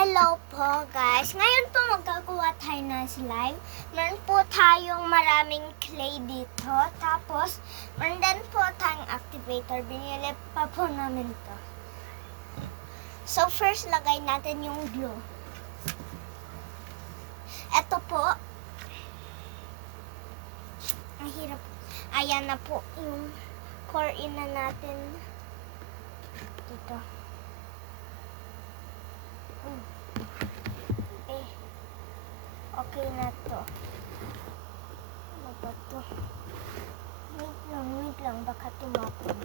Hello po guys. Ngayon po magkagawa tayo ng slime. Meron po tayong maraming clay dito. Tapos, meron din po tayong activator. Binili pa po namin to. So first, lagay natin yung glue. Ito po. Ang hirap. Ayan na po yung pour in na natin dito. Okay na to. Ano ba to? Wait lang. Baka tumapon.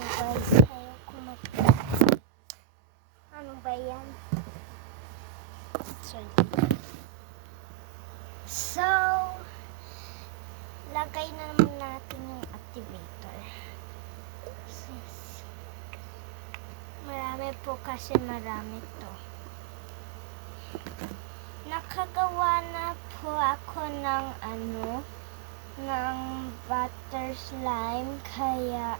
Guys. Ayaw kumapon. Ano ba yan? Sorry. So, lagay na naman natin yung activator. Marami po kasi marami to. Nakagawa na po ako ng ng butter slime, kaya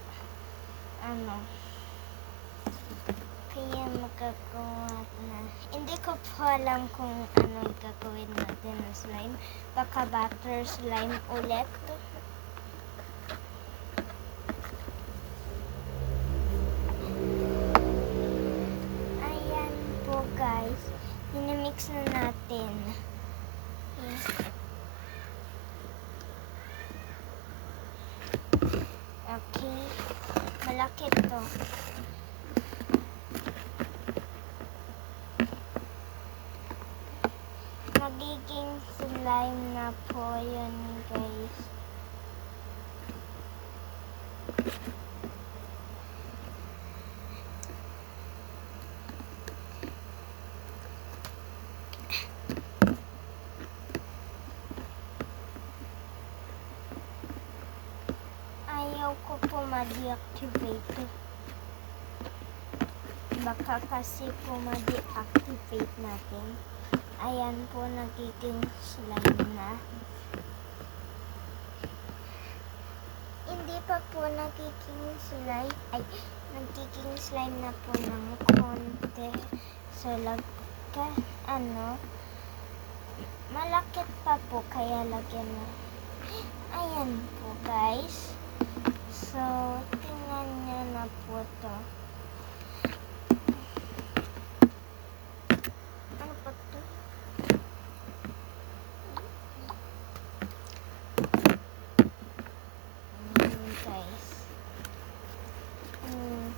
magagawa na. Hindi ko po alam kung anong gagawin natin na slime. Baka butter slime ulit. Ayan po guys. Minimix na natin. Okay. Malaki to. Magiging slime na po yun guys. Ayaw ko po ma-deactivate. Baka kasi po ma-deactivate natin. Ayan po, nagiging slime na. Hindi pa po nagiging slime. Nagiging slime na po ng konti. So, malakit pa po, kaya lagyan na. Ayan po guys. So, tingnan nyo na po to. Ano po to? Guys.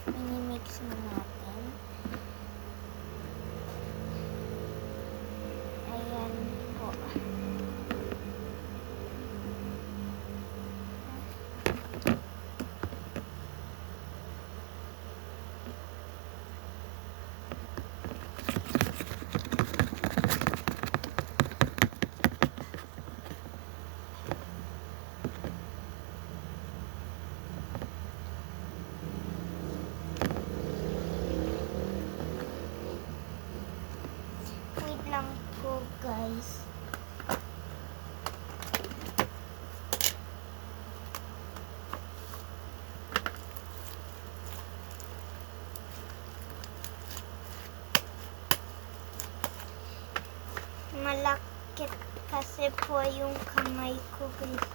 Minimix na natin. Ayan po. Wait lang po guys. Malakit kasi po yung kamay ko guys.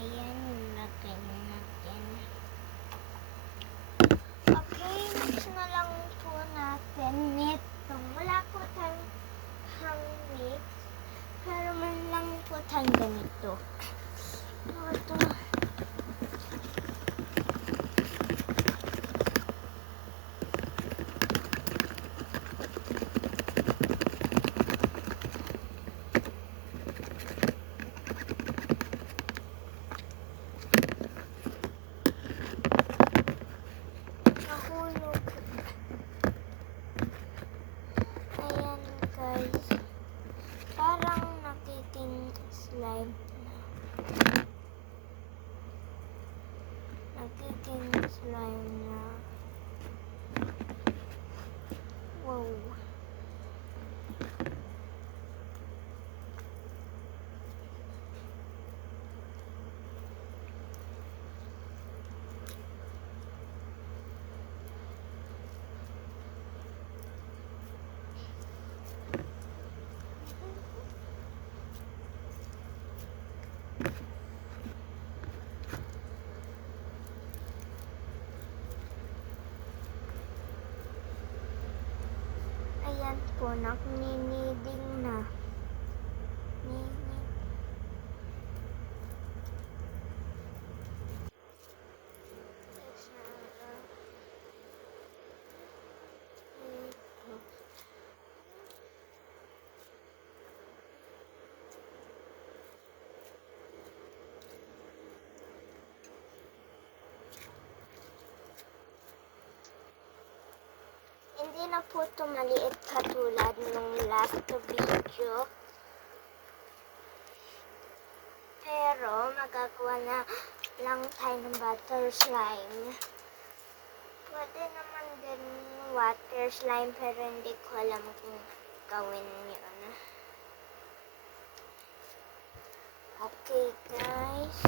Ayan, lagay na natin. Okay, mix na lang po natin nito. Wala po tayong hang-mix, pero man lang po tayong ganito. Ito. Nahulog. Ayan guys. Parang nagiging slime na. Nagiging slime na. Wow. Ayan po, naniniding na. Hindi na po ito maliit katulad nung last video. Pero magagawa na lang tayo ng butter slime. Pwede naman din water slime pero hindi ko alam kung gawin yun. Okay guys.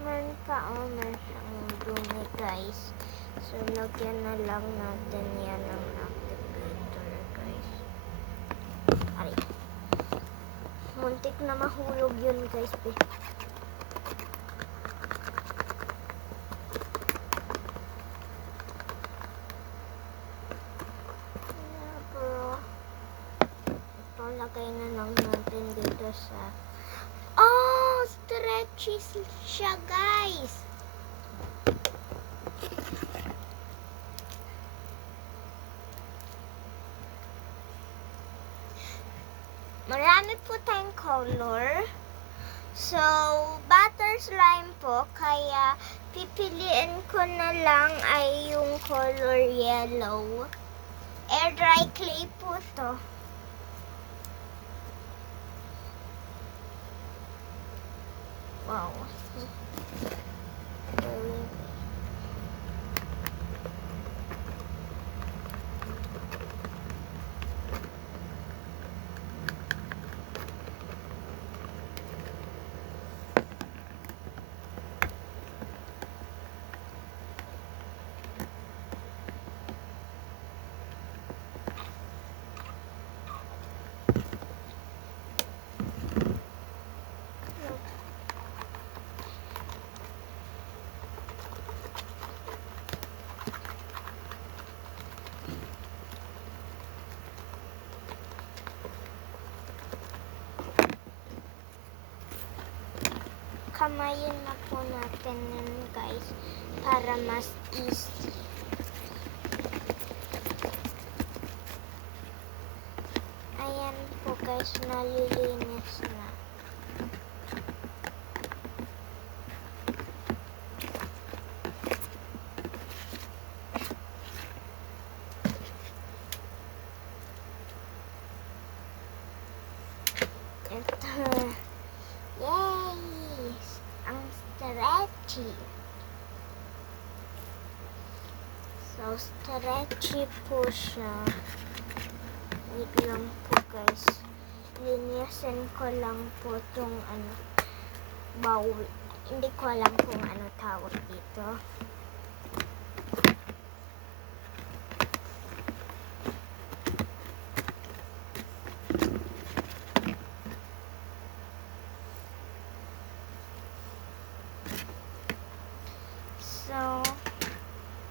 Meron siyang dumi guys. So lagyan na lang natin yan ng activator guys. Ay. Muntik na mahulog yun guys. Lagay na lang natin dito sa... Oh! Stretchy siya, guys! Marami po tayong color. So, butter slime po. Kaya, pipiliin ko na lang ay yung color yellow. Air dry clay po to. Wow. Kamayin na po natin yun guys para mas easy. Ayan po guys, nalilinis na. Ito. Yay! Ang stretchy. So, stretchy po siya. Wait lang po guys. Linisin ko lang po itong bowl. Hindi ko alam kung ano tawag dito. So,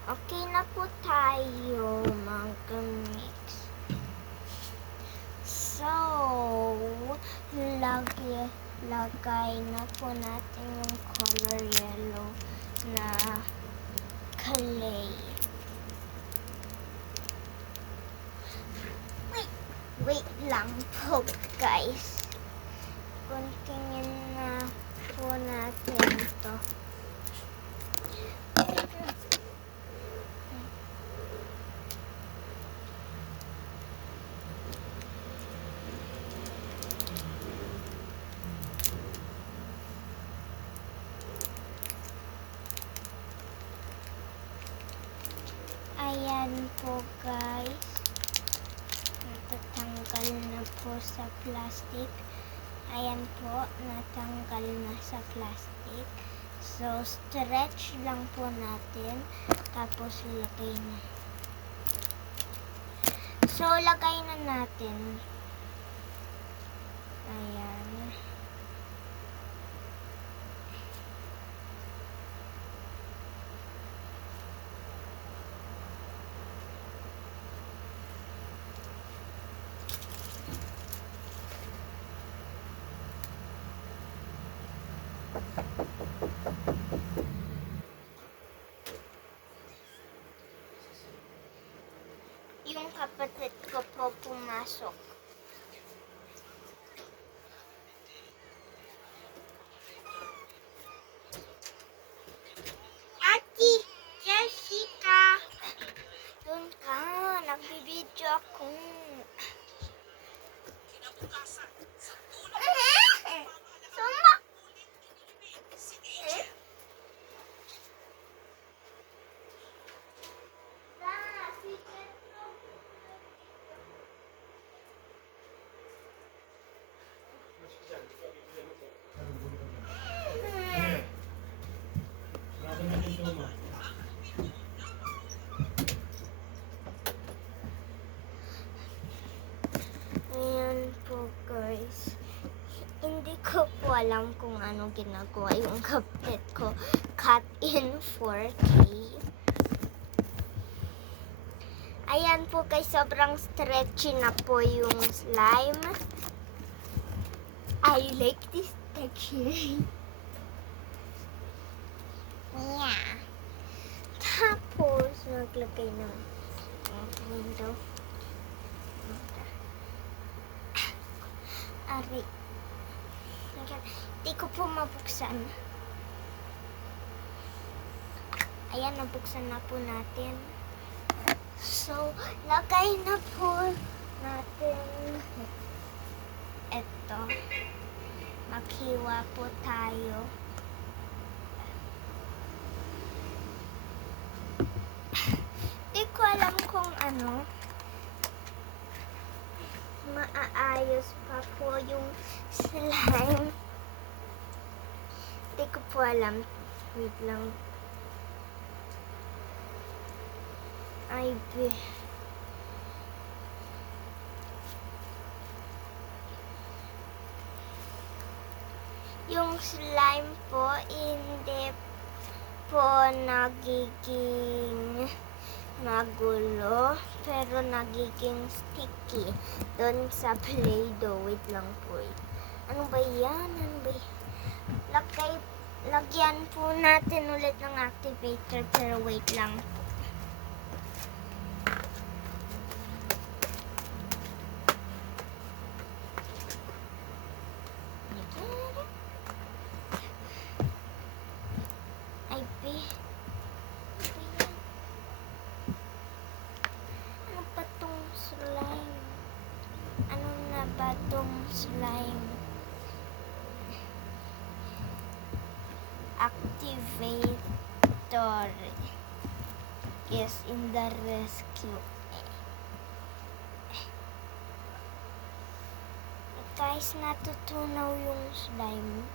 okay na po tayo mag-mix. So, lagay na po natin yung color yellow na clay. Wait lang po guys. Kontingin na po natin ito. Ayan po guys. Natatanggal na po sa plastic. Ayan po, natanggal na sa plastic. So, stretch lang po natin. Tapos, lagay na. So, lagay na natin. Ayan. kapatid ko po pumasok. Ate Jessica! Doon ka, nagbibideo ako. Sumak! Ayan po guys. Hindi ko po alam kung ano ginagawa yung kapit ko. Cut in 4K. Ayan po guys, sobrang stretchy na po yung slime. I like this texture. Yeah. Tapos, naglagay ng window. Ari. Hindi ko po mabuksan. Ayan, nabuksan na po natin. So, lagay na po natin ito. Maghiwa po tayo. Hindi ko alam kung ano. Maaayos pa po yung slime. Hindi ko po alam. Wait lang. Ay, yung slime po hindi po nagiging magulo, pero nagiging sticky doon sa Play-Doh. Wait lang po. Ano ba yan? Ano ba yan? Lagyan po natin ulit ng activator, pero wait lang po. Ay, ano ba tong slime? Ano na ba tong slime? Activator is in the rescue. Guys, natutunaw yung slime.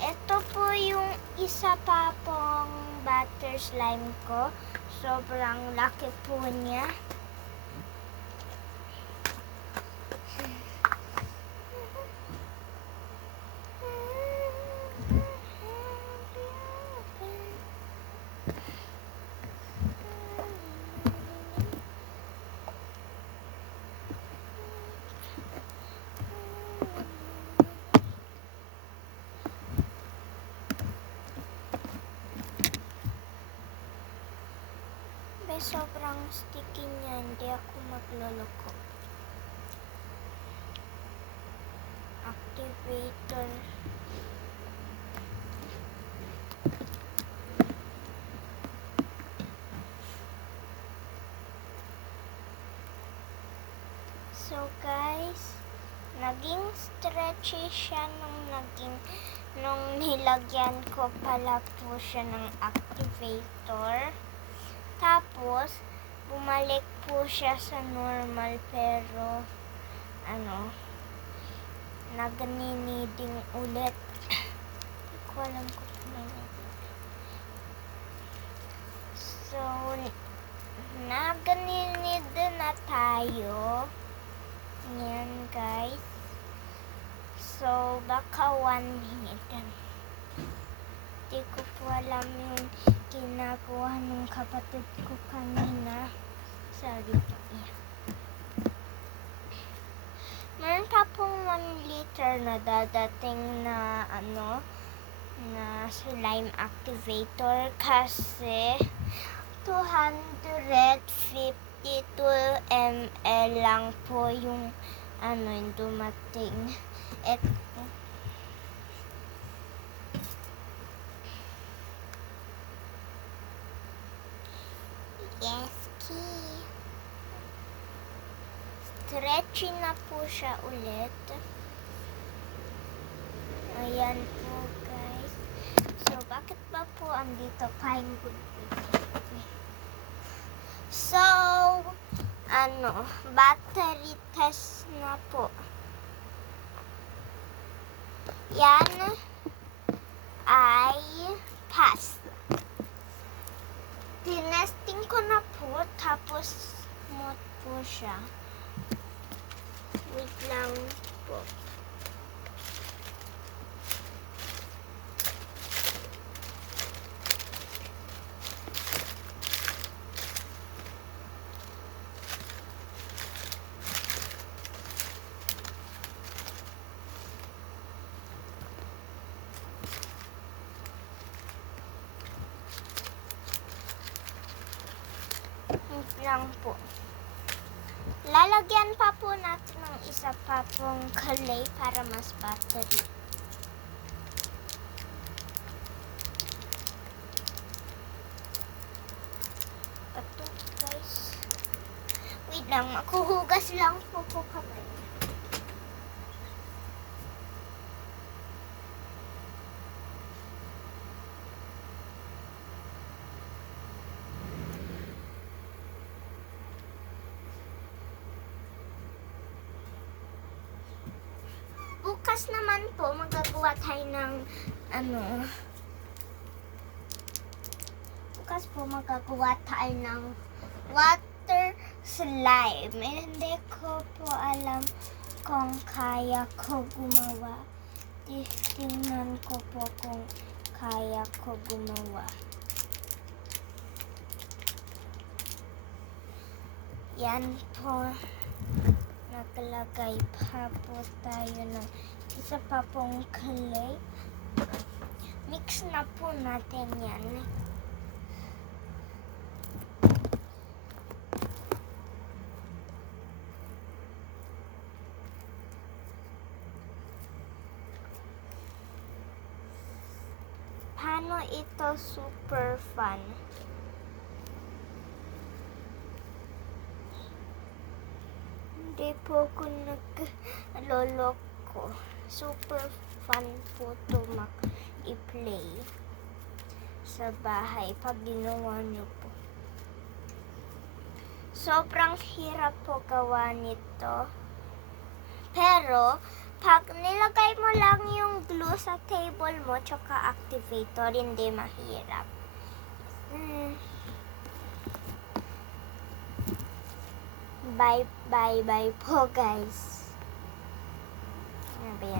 Ito po yung isa pa pong butter slime ko. Sobrang laki po niya. Sobrang sticky niya, hindi ako magloloko. Activator. So guys, naging stretchy siya nung nilagyan ko pala po siya ng activator. Tapos, bumalik po siya sa normal, pero, nagniniding ulit. Hindi ko alam kung so, nagninid na tayo. Yan, guys. So, baka 1 minute. Hindi ko po alam yung ginagawa ng kapatid ko kanina. Sorry po. Meron pa pong 1 liter na dadating na na slime activator kasi 252 ml lang po yung yung dumating. Yes, key. Stretchy na po siya ulit. Ayan po, guys. So, bakit ba po andito pa yung good? So, battery test na po. Yan ay pass. Tinesting ko na po, tapos smooth po siya. Wait lang po. Wait lang po. Lalagyan pa po natin ng isa pa pong clay para mas battery. Ito, guys. Wait lang, makuhugas lang po kamay. Bukas naman po, magagawa tayo ng bukas po magagawa tayo ng water slime. Hindi ko po alam kung kaya ko gumawa. Tingnan ko po kung kaya ko gumawa. Yan po. Naglagay pa po tayo ng isa pa pong clay. Mix na po natin yan. Paano ito super fun? Hindi po ako nag-loloko. Super fun po ito i-play sa bahay pag ginawa niyo po. Sobrang hirap po gawa nito. Pero, pag nilagay mo lang yung glue sa table mo tsaka activator, hindi mahirap. Bye po, guys. Ano ba yan?